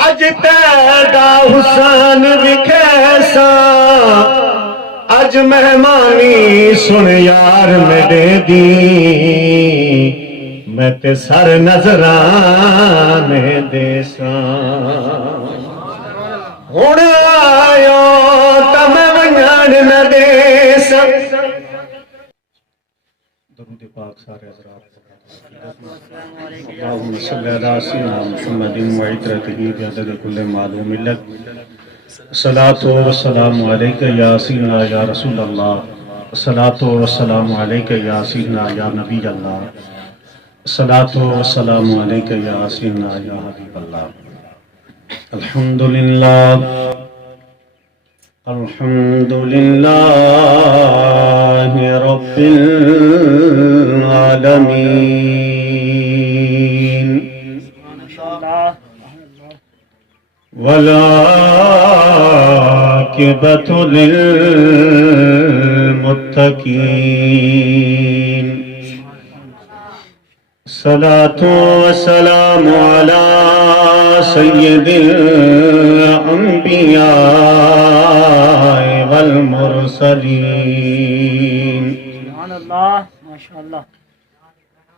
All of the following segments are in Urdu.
اج تیرا حسین وکھیسا اج مہمانی سن یار میرے دی میں تے سر نظرانے دے ساں ہن آیا تا میں ونجھان نہ دے ساں درود پاک سارے حضرات اللہم صلی علی سیدنا محمد وعطرتہ بعدد کل معلوم لک الصلاۃ والسلام علیک یا سیدنا یا رسول اللہ الصلاۃ والسلام علیک یا سیدنا یا نبی اللہ الصلاۃ والسلام علیک یا سیدنا یا حبیب اللہ الحمدللہ الحمدللہ رب العالمین والعاقبۃ للمتقین الصلاۃ والسلام علی سید الانبیاء والمرسلین سبحان اللہ ماشاءاللہ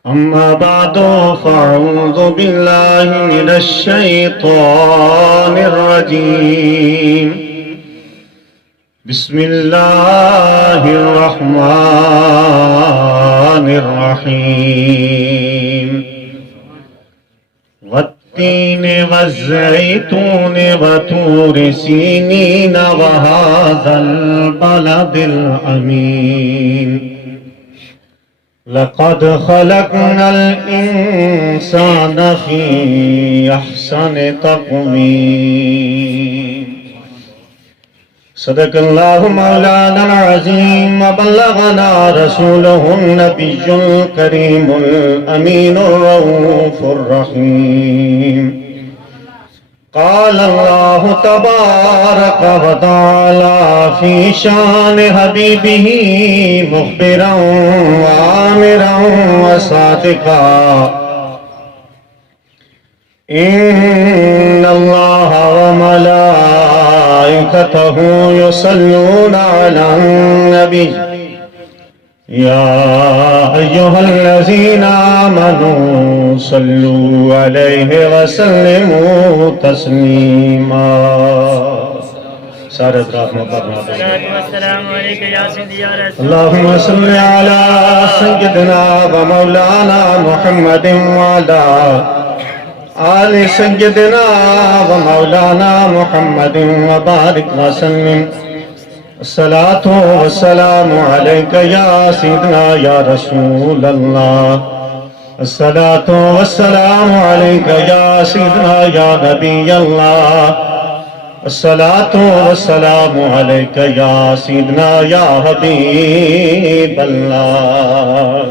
اما بعد فاعوذ باللہ من الشیطان الرجیم بسم اللہ الرحمن الرحیم والتین والزیتون وطور سینین وهذا البلد الامین لقد خلقنا الإنسان في أحسن تقويم صدق الله مولانا العظيم وبلغنا رسوله النبي الكريم الأمين الرؤوف الرحيم قال الله تبارك وتعالى في شان حبيبه مخبرا وآمرا وصادقا إن الله وملائكته يصلون على النبي يا أيها الذين آمنوا صلوا عليه وسلموا تسليما سارے اطراف میں پڑھنا السلام علیکم یا سیدی یا رسول اللهم صل على سيدنا ومولانا محمد وعلى آل سيدنا ومولانا محمد وبارك وسلم الصلاة والسلام عليك يا سيدنا يا رسول الله الصلاة والسلام عليك يا سيدنا يا نبي الله الصلاة والسلام عليك يا سيدنا يا حبيب الله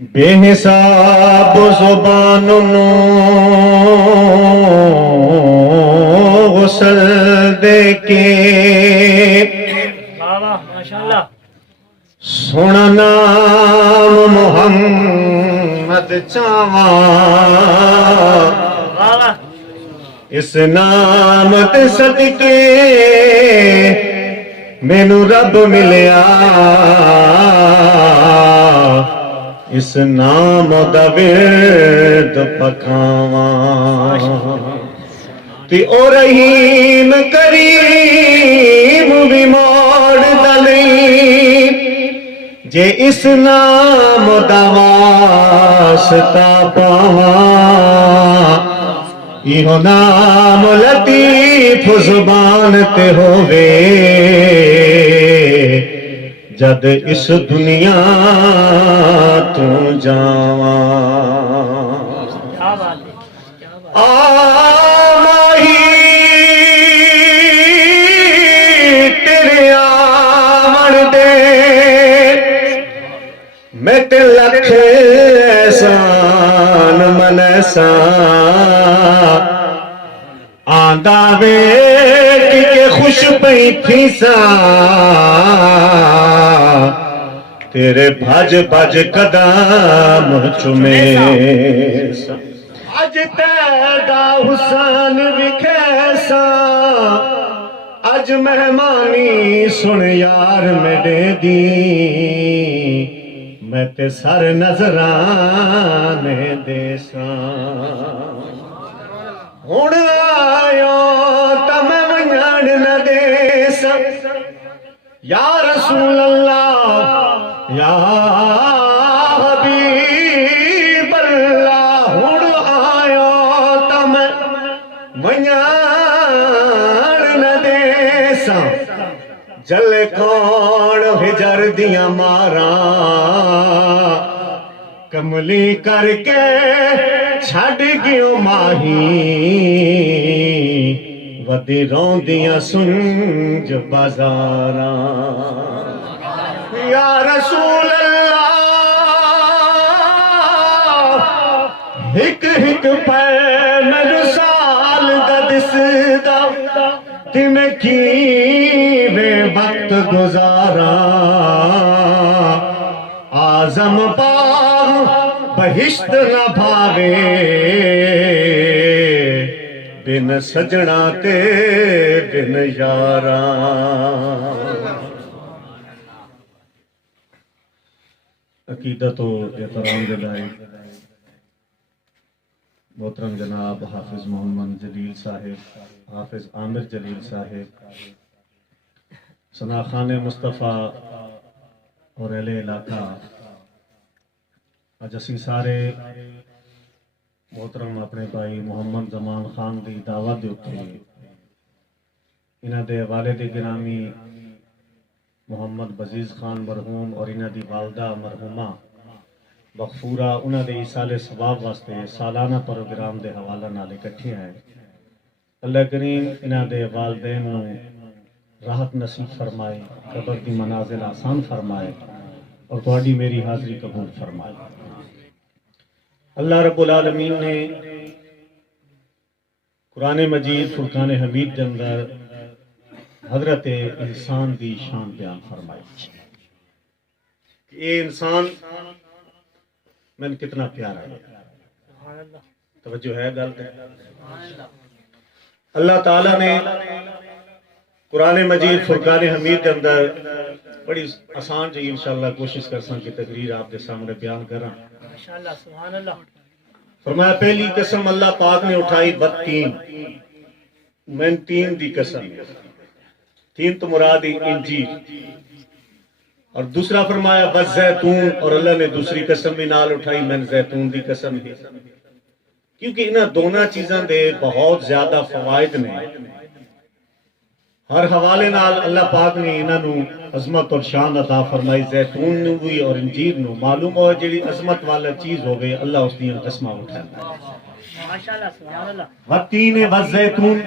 بے حساب زبانوں غسل دے کے ماشاءاللہ سونا نام محمد چاواں اس نام تے صدقے مینوں رب ملیا اس نام دا ورد پکاواں تے او رحیم کریم بھی موڑ دلی جے اس نام دا واسطہ پاواں ایہو نام لطیف زبان تے ہووے جد اس دنیا تو جاواں کیا بات ہے کیا بات آماہی تیرے آمن دے میں تے لکھ احسان من احسان آندا ویکھ کے خوش پئی تھی سا تیرے بھج بھج قدم چومے اج تے پیدا حسین وکھیسا اج مہمانی سن یار میرے دی میں تے سر نظرانے دیساں ہن آیا تا میں ونجھان نہ دیساں یا رسول اللہ یا حبیب اللہ ہن آیا تا میں ونجھان نہ دیساں جلے کون ہجر دیاں ماراں کملی کر کے چھڑ گیو ماہی ودی روندیاں سنج بازاراں یا رسول اللہ ہک ہک پہ میرے سال دا دسدا کہ میں کیویں وقت گزاراں آزم باغ بہشت نہ بھاوے بن سجنا تے بن یاراں عقیدت و احترام دلائی محترم جناب حافظ محمد جلیل صاحب حافظ عامر جلیل صاحب ثناخان مصطفیٰ اور اہل علاقہ اج اسی سارے محترم اپنے بھائی محمد زمان خان دی دعوت دے اتے انہاں دے والد گرامی محمد بزیز خان مرحوم اور انہاں دی والدہ مرحومہ مغفورہ انہاں دے ایصال ثواب واسطے سالانہ پروگرام دے حوالہ نال اکٹھے ہیں اللہ کریم انہاں دے والدین نو راحت نصیب فرمائے قبر دی منازل آسان فرمائے اور تہاڈی میری حاضری قبول فرمائے اللہ رب العالمین نے قرآن مجید فرقان حمید کے اندر حضرت انسان دی شان بیان فرمائی کہ یہ انسان میں کتنا پیارا ہے توجہ ہے گل اللہ تعالیٰ نے قرآن مجید فرقان حمید کے اندر بڑی آسان جی انشاءاللہ کوشش کرساں کہ تقریر آپ کے سامنے بیان کراں ماشاءاللہ سبحان اللہ فرمایا پہلی قسم اللہ پاک نے اٹھائی بدتین میں تین دی قسم تین تو مرادی انجیل اور دوسرا فرمایا بد زیتون اور اللہ نے دوسری قسم بھی نال اٹھائی میں زیتون دی قسم ہی کیونکہ انہاں دونوں چیزاں دے بہت زیادہ فوائد نے ہر حوالے نال اللہ پاک نے انہاں نو عظمت اور شان عطا فرمائی زیتون نو بھی اور انجیر نو معلوم ہو جڑی عظمت والا چیز ہوگی اللہ اس دی قسمہ اٹھاتا ہے ماشاءاللہ سبحان اللہ والتین والزیتون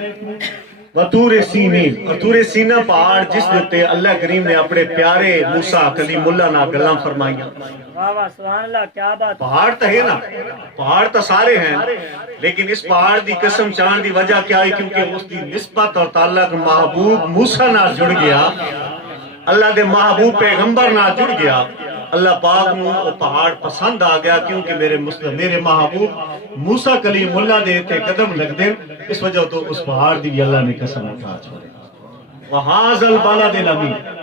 وطور سینین اور طور سینہ پہاڑ جس دیتے اللہ کریم نے اپنے پیارے موسیٰ کلیم اللہ نہ گلام فرمائیاں واہ واہ سبحان اللہ کیا بات پہاڑ تو ہے نا پہاڑ تو سارے ہیں لیکن اس پہاڑ دی قسم چاند دی وجہ کیا ہے کیونکہ اس دی نسبت اور تعلق محبوب موسیٰ نہ جڑ گیا اللہ دے محبوب پیغمبر نہ جڑ گیا اللہ پاک نو وہ پہاڑ پسند آ گیا کیونکہ میرے محبوب موسیٰ کلیم اللہ دے تے قدم لگ دیں اس وجہ تو اس پہاڑ دی بھی اللہ نے قسم اٹھا چھوڑے وَحَاذَ الْبَلَدِ الْأَمِينَ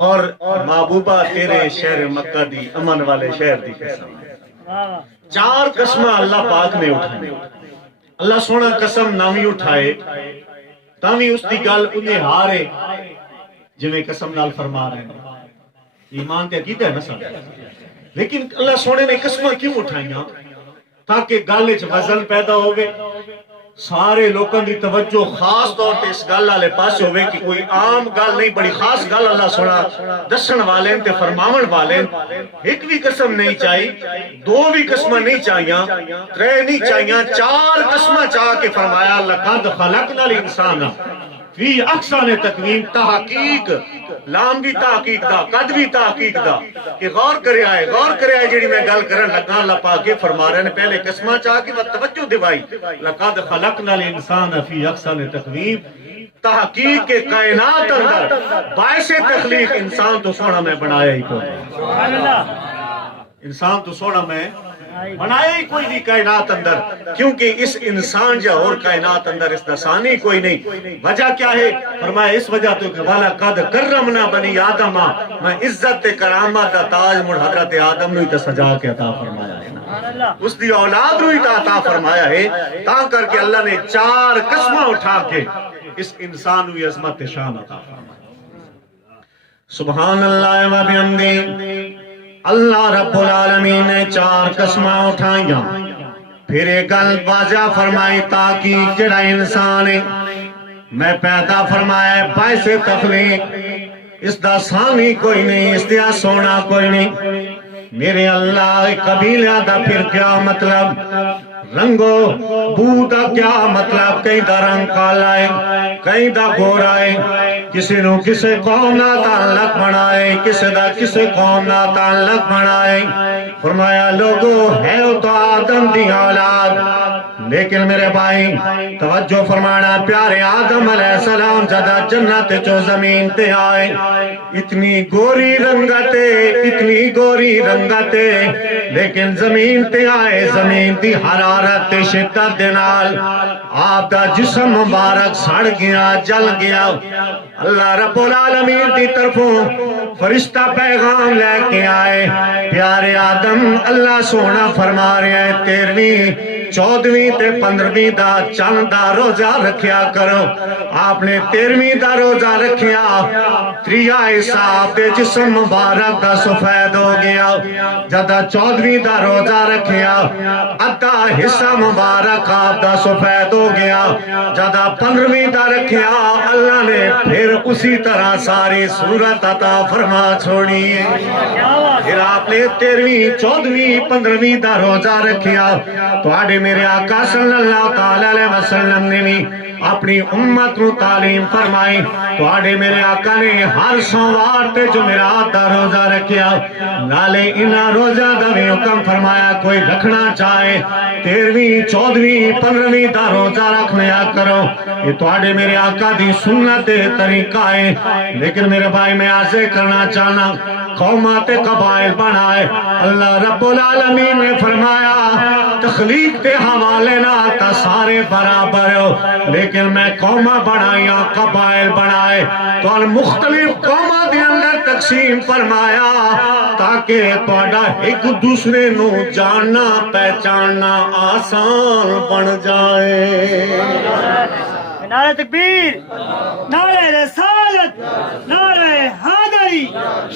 اور محبوبہ تیرے شہر مکہ دی امن والے شہر دی قسم چار قسمہ اللہ پاک نے اٹھائے اللہ سونا قسم نامی اٹھائے تامی اس دی گل انہیں ہارے جویں قسم نال فرما رہے ہیں ایمان تے عقیدہ ہے نا سب لیکن اللہ سونے نے قسمہ کیوں اٹھائیاں تاکہ گل وچ وزن پیدا ہوئے سارے لوگوں دی توجہ خاص طور پہ اس گل والے پاس ہوئے کہ کوئی عام گل نہیں بڑی خاص گل اللہ سونا دسن والے تے فرماون والے ایک بھی قسم نہیں چاہی دو بھی قسمہ نہیں چاہیاں ترے نہیں چاہیاں چار قسمہ چاہ کے فرمایا لقد خلقنا الانسان فی احسن تقویم تحقیق لام بھی تحقیق دا قد بھی تحقیق دا کہ غور کرے آئے جیڑی میں گل کرن لگا اللہ پاک کے فرما رہے ہیں پہلے قسمہ چاہ کے وہ توجہ دوائی لقد خلقنا الانسان فی احسن تقویم تحقیق کے کائنات اندر باعث تخلیق انسان تو سونا میں بنایا ہی کو انسان تو سونا میں بنایا ہی کوئی نہیں کائنات اندر، کیونکہ اس انسان یا اور کائنات اندر اس نسانی کوئی نہیں۔ وجہ کیا ہے؟ فرمایا اس وجہ تو کہ وَلَقَدْ كَرَّمْنَا بَنِي آدَمَ، میں عزت کرامت دا تاج مڑ حضرت آدم نو تے سجا کے عطا فرمایا ہے نا، اس دی اولاد نو تے عطا فرمایا ہے، تاں کر کے اللہ نے 4 قسماں اٹھا کے اس انسان نو عظمت شان عطا فرمایا۔ سبحان اللہ و بحمدہ، اللہ رب العالمین نے 4 قسماں اٹھائیاں، پھر ایک گل واضح فرمائی تاکہ جڑا انسان ہے میں پیدا فرمایا ہے باعث تخلیق، اس دا ثانی کوئی نہیں، اس دا سونا کوئی نہیں، میرے اللہ قبیلہ دا پھر کیا مطلب، رنگو بو دا کیا مطلب، کہیں دا رنگ کالا ہے کہیں دا گورا ہے، کسی نو کسے قوم نہ تعلق بنائے، کسی دا کسے قوم نہ تعلق بنائے۔ فرمایا لوگو ہے تو آدم دی اولاد، لیکن میرے بھائی توجہ فرمانا، پیارے آدم علیہ السلام جدا جنت جو زمین تے آئے، اتنی گوری رنگتے، اتنی گوری رنگتے، لیکن زمین تے آئے، زمین دی حرارت شدت دنال آپ دا جسم مبارک سڑ گیا، جل گیا۔ اللہ رب العالمین دی طرفوں فرشتہ پیغام لے کے آئے، پیارے آدم اللہ سونا فرما رہے ہیں 13ویں 14ویں تے 15ویں دا چند دا روزہ رکھیا کرو۔ آپ نے 13ویں دا روزہ رکھیا، 3 حصہ آپ دے جسم مبارک دا سفید ہو گیا، جدا 14ویں دا روزہ رکھیا، ادھا حصہ مبارک آپ دا سفید ہو گیا، جدا 15ویں دا رکھیا، اللہ نے پھر اسی طرح ساری صورت عطا فرما چھوڑی ہے۔ پھر آپ نے 13ویں 14ویں 15ویں دا روزہ رکھیا، تو آڑے میرے آقا صلی اللہ تعالی علیہ وسلم نے بھی اپنی امت کو تعلیم فرمائی، تو آڑے میرے آقا نے ہر سوموار تے جمعرات دا روزہ رکھیا، نالے انہا روزہ دا بھی حکم فرمایا کوئی رکھنا چاہے 13ویں 14ویں 15ویں دا روزہ رکھنیا کرو، یہ تو آڑے میرے آقا دی سنت طریقہ ہے۔ لیکن میرے بھائی میں آسے کرنا چاہنا، قومات قبائل بنائے، اللہ رب العالمین نے فرمایا تخلیق کے حوالے نہ تا سارے برابر ہو، لیکن میں قومہ بنائیاں قبائل بنائے تو مختلف قومہ دے اندر تقسیم فرمایا تاکہ توڑا ایک دوسرے نو جاننا پہچاننا آسان بن جائے۔ نعرہ تکبیر، نعرہ رسالت، نعرہ حیدری،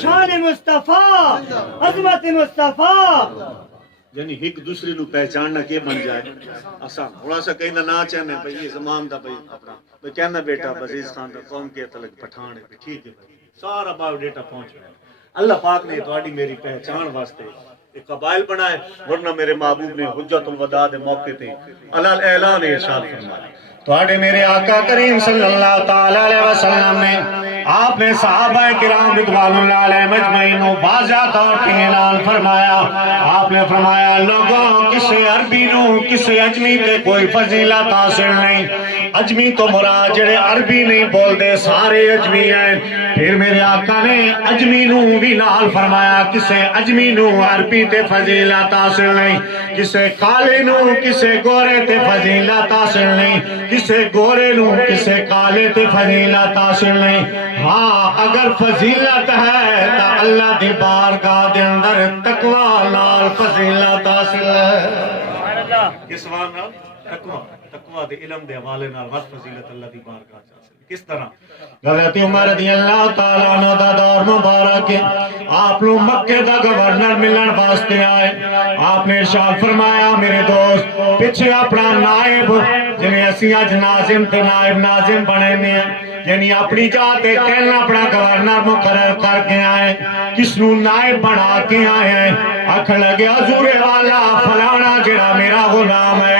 شان مصطفیٰ، عظمت مصطفیٰ، یعنی ایک دوسرے نو پہچاننا کے بن جائے آسان۔ تھوڑا سا کہیں نہ چاہنے بھئی یہ زمان دا بھئی اپنا بھئی کہنا بیٹا بزیز خان دا قوم کے تلک پٹھان ہے، ٹھیک ہے بھئی سارا باو ڈیٹا پہنچ رہا ہے۔ اللہ پاک نے تواڈی میری پہچان واسطے ایک قبائل بنائے، ورنہ میرے محبوب نے حجت الوداع دے موقع تے علل اعلان ارشاد فرمایا۔ تواڈے میرے آقا کریم صلی اللہ تعالی علیہ وسلم نے آپ نے صحابہ کرام رضوان اللہ علیہ مجمعین کو واضح طور پہ اعلان فرمایا۔ آپ نے فرمایا لوگوں کسے عربی نو کسے اجمی تے کوئی فضیلت حاصل نہیں، اجمی تو مراد جڑے عربی نہیں بول دے سارے اجمی ہیں۔ پھر میرے آقا نے اجمی نو بھی نال فرمایا کسے اجمی نو عربی تے فضیلت حاصل نہیں، کسے کالے نو کسے گورے تے فضیلت حاصل نہیں، کسے گورے نو کسے کالے تے فضیلت حاصل نہیں۔ ہاں اگر فضیلت ہے تو اللہ دی بارگاہ دے اندر تقوی نال فضیلت حاصل ہے۔ کس وار نال؟ تقوی دے علم دے حوالے نال وقت فضیلت اللہ دی بارگاہ حاصل۔ کس طرح؟ حضرت عمر رضی اللہ تعالیٰ عنہ دا دور مبارک ہے، آپ لوگ مکے دا گورنر ملن واسطے آئے، آپ نے ارشاد فرمایا میرے دوست پیچھے اپنا نائب جنہیں اسی آج ناظم تے نائب ناظم بنے ہیں، یعنی اپنی جاتے کہنا اپنا گورنر مقرر کر کے آئے، کس نو نائب بنا کے آئے ہیں، آکھن لگے حضور والا فلانا جڑا میرا غلام ہے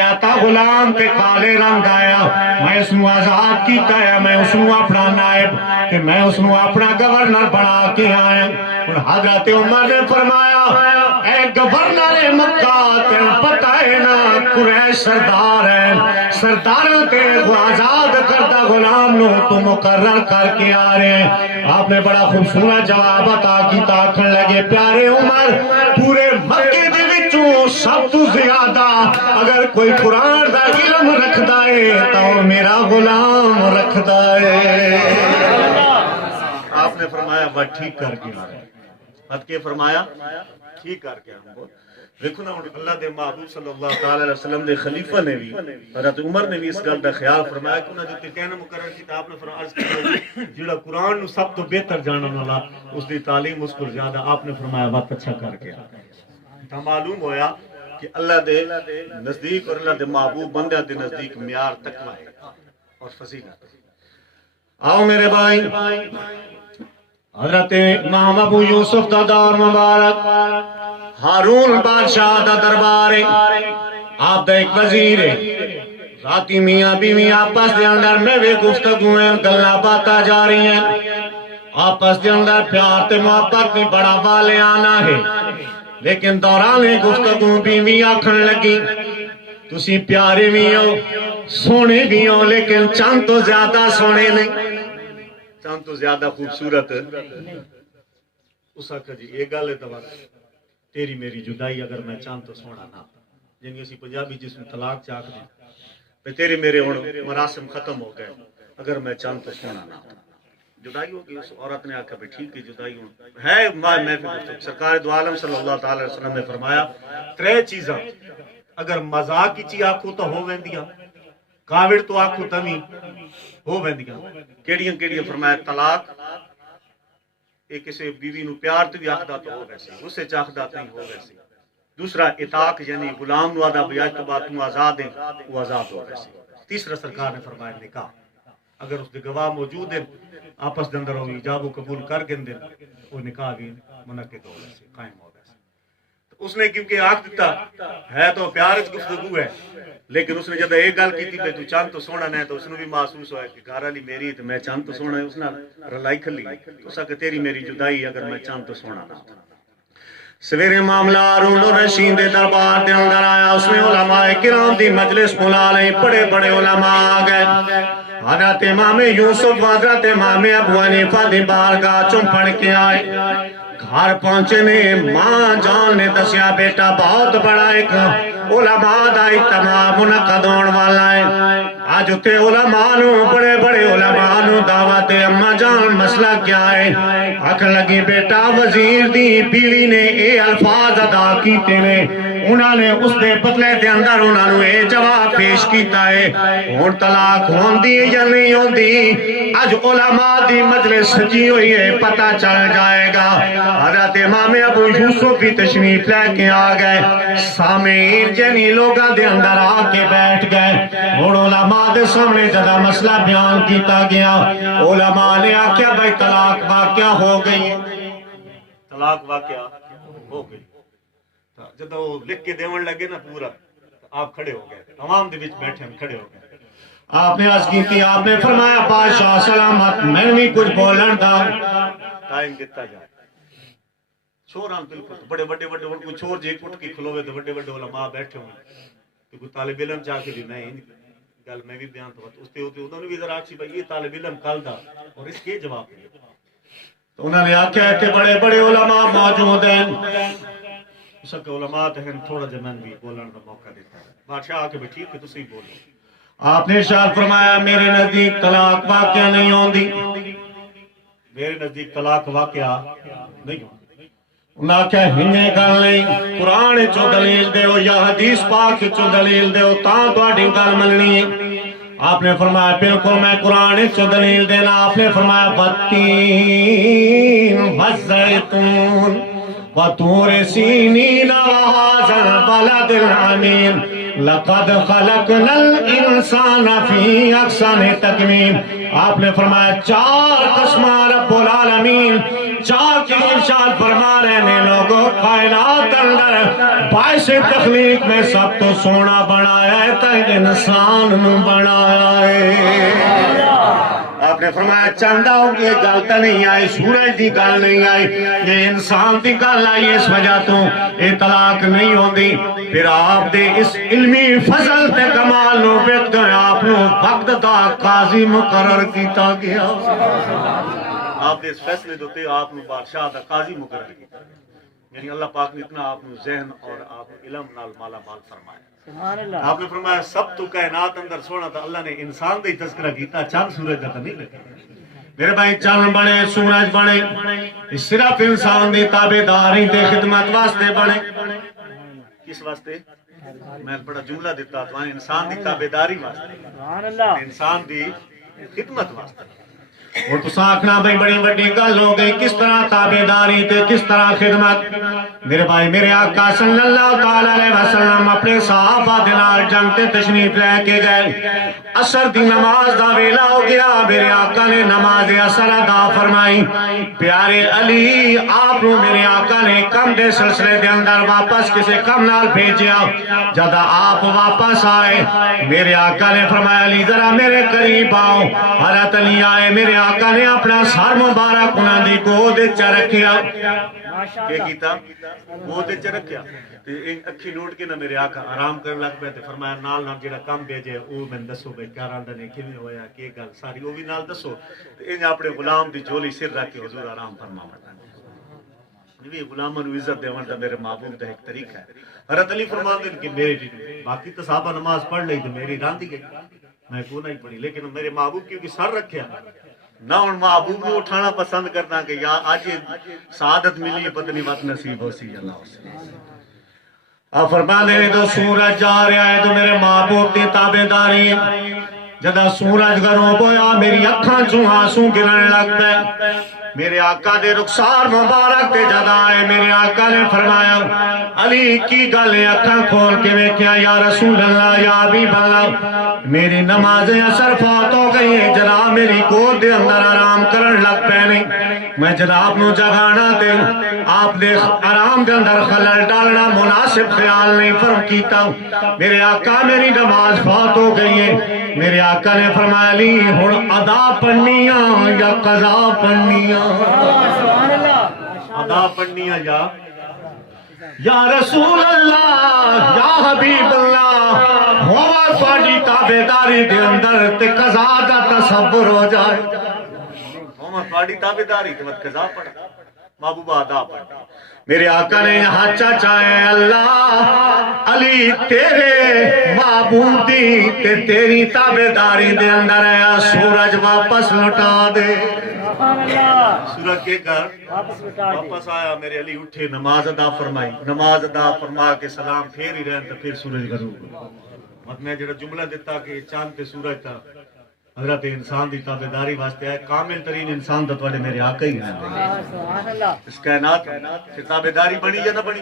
آتا غلام تے کالے رنگ آیا، میں اس نو آزاد کیتا ہے، میں اس نو اپنا نائب کہ میں اس نو اپنا گورنر بنا کے آیا۔ اور حضرت عمر نے فرمایا اے گورنر مکہ تین پتہ ہے نا قریش سردار ہے، سرداروں تے آزاد کردہ غلام نو تو مقرر کر کے آ رہے ہیں۔ آپ نے بڑا خوبصورت جواب عطا کیتا، آکھن لگے پیارے عمر پورے مکے دے زیادہ اگر کوئی قرآن دا علم رکھدا ہے تو میرا غلام رکھدا ہے۔ آپ نے فرمایا بات ٹھیک کر کے بات کے فرمایا ٹھیک کر کے ہم کو دیکھو نا اللہ دے محبوب صلی اللہ تعالی علیہ وسلم دے خلیفہ نے بھی حضرت عمر نے بھی اس گل دا خیال فرمایا کہ انہاں جو کہنا مقرر کتاب نے فرمایا عرض کیا جڑا قرآن نو سب تو بہتر جانن والا اس دی تعلیم اس کو زیادہ آپ نے فرمایا بات اچھا کر کے تا معلوم ہویا کہ اللہ دے نزدیک اور اللہ دے محبوب بندے دے نزدیک معیار تقوی ہے اور فضیلت۔ آؤ میرے بھائی حضرت امام ابو یوسف دا دور مبارک ہارون بادشاہ دا دربار ہے، آپ دا ایک وزیر ہے، راتی میاں بیوی آپس دے اندر میں بھی گفتگو ہیں گلاں باتاں جا رہی ہیں، آپس دے اندر پیار تے محبت بھی بڑا والیانہ ہے، لیکن دوران گفتگو بیوی آکھن لگی تسی پیارے بھی ہو سونے بھی ہو لیکن چند تو زیادہ سونے نہیں، چند تو زیادہ خوبصورت۔ اس آکھا جی یہ گل ہے تو تیری میری جدائی اگر میں چاند تو سونا نہ جنگی اسی پنجابی جس میں طلاق چاک دیں پہ تیرے میرے ہون مراسم ختم ہو گئے اگر میں چاند تو سونا نہ جدائی ہوگی۔ اس عورت نے آکھا بھی ٹھیک ہے جدائی ہے میں سرکار دو عالم صلی اللہ تعالی وسلم نے فرمایا ترے چیزاں اگر مذاق کی چی آکھو تو ہو ویندیاں کاوڑ تو آکھو تمی ہو ویندیاں کیڑیاں کیڑیاں فرمایا طلاق ایک کسی بیوی نو پیار تو بھی آخدا تو ہو ویسے اس سے چاہدا نہیں ہو ویسے، دوسرا اطاق یعنی غلام نو آدھا بیاج تو بات نو آزاد ہے وہ آزاد ہو ویسے، تیسرا سرکار نے فرمایا نکاح اگر اس کے گواہ موجود ہیں آپس دے اندر وہ ایجاب و قبول کر گندے وہ نکاح بھی منعقد ہو ویسے قائم ہو ویسے۔ اس نے کیونکہ آخ دیتا ہے تو پیار اس گفتگو ہے لیکن اس نے جب ایک گل کی تھی کہ تو چاند تو سونا نہیں تو اس نے بھی محسوس ہوا کہ گھر والی میری تو میں چاند تو سونا ہے اس نے رلائی کھلی اس کہ تیری میری جدائی اگر میں چاند تو سونا نہ سویرے معاملہ ہارون الرشید دے دربار دے اندر آیا، اس نے علماء کرام دی مجلس بلا لئی، بڑے بڑے علماء آ گئے، حضرت امام یوسف حضرت امام ابو حنیفہ دی بارگاہ چوں پڑھ کے آئے، گھر پہنچے نے ماں جان نے دسیا بیٹا بہت بڑا ایک علماء دا اجتماع منعقد ہون والا ہے، آج تے علماء نو بڑے بڑے علماء نو دعوت اماں جان مسئلہ کیا ہے، آکھ لگی بیٹا وزیر دی بیوی نے اے الفاظ ادا کیتے نے انہاں نے اس دے بدلے دے اندر انہاں نو اے جواب پیش کیتا ہے ہن طلاق ہوندی یا نہیں ہوندی اج علماء دی مجلس سجی ہوئی ہے پتہ چل جائے گا۔ حضرت امام ابو یوسف بھی تشریف لے کے آ گئے، سامعین جنی لوگاں دے اندر آ کے بیٹھ گئے، ہن علماء دے سامنے جدا مسئلہ بیان کیتا گیا، علماء نے آکھیا بھائی طلاق واقعہ ہو گئی، طلاق واقعہ ہو گئی، جب وہ لکھ کے دیون لگے نا پورا آپ کھڑے ہو گئے، تمام دے وچ بیٹھے ہم کھڑے ہو گئے، آپ نے عرض کی تھی، آپ نے فرمایا بادشاہ سلامت میں بھی کچھ بولن دا ٹائم دیتا جائے، چھوڑاں بالکل بڑے بڑے بڑے کوئی چھوڑ جے کٹ کے کھلوے تو بڑے بڑے علماء بیٹھے ہوئے تو کوئی طالب علم جا کے بھی نہیں گل میں بھی بیان تو اس تے ہوتے انہوں نے بھی ذرا آکسی بھائی یہ طالب علم کل دا اور اس کے جواب دیا تو انہوں نے آکھیا کہ بڑے بڑے علماء موجود ہیں، اس کے علماء ہیں تھوڑا جمن بھی بولن کا موقع دیتا ہے، بادشاہ آکے بھی ٹھیک ہے تسی بولو، آپ نے ارشاد فرمایا میرے نزدیک طلاق واقعہ نہیں ہوندی، میرے نزدیک طلاق واقعہ نہیں ہوندی، انہاں کیا ہنے گل نہیں، قرآن چو دلیل دیو یا حدیث پاک چو دلیل دیو تاں تہاڈی گل مننی ہے، آپ نے فرمایا بالکل میں قرآن چو دلیل دینا، آپ نے فرمایا والتین والزیتون وطور سینین وہذا البلد الامین لقد خلقنا الانسان فی احسن تقویم، آپ نے فرمایا چار قسمہ رب العالمین چار کے ارشاد فرما رہے ہیں لوگوں کائنات اندر باعث تخلیق میں سب تو سونا بنایا ہے تو انسان نو بنایا ہے، آپ نے فرمایا چاندہ ہو یہ گل تو نہیں آئی، سورج دی گل نہیں آئی، یہ انسان دی گل آئی، اس وجہ تو یہ طلاق نہیں ہوندی، پھر آپ دے اس علمی فضل تے کمال نو بیت گئے آپ نو وقت دا قاضی مقرر کیتا گیا، آپ نے اس فیصلے دوتے آپ نے بادشاہ دا قاضی مقرر کیتا یعنی اللہ پاک نے اتنا آپ ذہن اور آپ علم نال مالا مال فرمایا. سبحان اللہ. آپ نے فرمایا سب تو کائنات اندر سونا تھا اللہ نے انسان دا ہی تذکرہ کیتا, چاند سورج دا نہیں لکھا. میرے بھائی چاند بنے سورج بنے صرف انسان دی تابعداری تے خدمت واسطے بنے. کس واسطے؟ میں بڑا جملہ دیتا تو انسان دی تابعداری واسطے, سبحان اللہ. انسان دی خدمت واسطے. اور تو آکھنا بھائی بڑی بڑی گل ہو گئی, کس طرح تابعداری تے کس طرح خدمت. میرے بھائی میرے آقا صلی اللہ تعالی علیہ وسلم اپنے صحابہ دے نال جنگ تے تشریف لے کے گئے. عصر دی نماز دا ویلا ہو گیا, میرے آقا نے نماز عصر ادا فرمائی. پیارے علی آپ نو میرے آقا نے کم دے سلسلے دے اندر واپس کسے کم نال بھیجیا. جب آپ واپس آئے میرے آقا نے فرمایا علی ذرا میرے قریب آؤ. حضرت علی آئے, میرے آقا نے اپنا سر مبارک انہاں دی گود وچ رکھیا. کہ کیتا گود وچ رکھیا تے اکھی نوٹ کے نہ میرے آقا آرام کرن لگ پے تے فرمایا نال نال جڑا کم بھیجے او میں دسو بھئی کیا راندا نے کیویں ہویا کی گل ساری او بھی نال دسو. تے انج اپنے غلام دی جھولی سر رکھ کے حضور آرام فرماوندا. یہ غلاماں نو عزت دیون دا میرے محبوب دا ایک طریقہ ہے. حضرت علی فرماندے کہ میری باقی تو صحابہ نماز پڑھ لئی تے میری راندی گئی, میں کو نہیں پڑھی, لیکن میرے محبوب کیونکہ سر رکھیا نہ ان محبوب کو اٹھانا پسند کرنا کہ یا آج سعادت ملی پتہ نہیں وقت نصیب ہو سی اللہ ہو سی. آپ فرماندے نے تو سورج جا رہا ہے تو میرے محبوب کی تابعداری ہے. جدا سورج غروب ہویا میری اکھاں چوں آنسو گرن لگ پے. میرے آقا دے رخسار مبارک تے جدا آئے, میرے آقا نے فرمایا علی کی گل ہے اکھاں کھول کے ویکھیا یا رسول اللہ یا حبیب اللہ میری نماز اثر فوت ہو گئی ہے. جناب میری گود دے اندر آرام کرن لگ پے نہیں. میں جناب نو جگانا تے آپ دے آرام دے اندر خلل ڈالنا مناسب خیال نہیں فرم کیتا. میرے آقا میری نماز فوت ہو گئی ہے. میرے آقا نے فرمایا علی ہن ادا پڑھنیاں یا قضا پڑھنیاں. ادا پڑھنیاں یا رسول اللہ یا حبیب اللہ ہوا تہاڈی تابعداری دے اندر تے قضا دا تصور ہو جائے. ہوا تہاڈی تابعداری تے قضا پڑھ محبوبہ ادا پڑھ. میرے آقا نے یہاں چاہے اللہ علی تیرے معبود دی تے تیری تابعداری دے اندر آیا سورج واپس لوٹا دے. سورج کے گھر واپس آیا. میرے علی اٹھے نماز ادا فرمائی. نماز ادا فرما کے سلام پھیر ہی رہن تو پھر سورج غروب. میں جڑا جملہ دیتا کہ چاند تے سورج تھا حضرت انسان دی تابعداری واسطے ہے. کامل ترین انسان تو تواڈے میرے آقا ہی ہیں. اس کائنات سے تابعداری بنی یا نہ بنی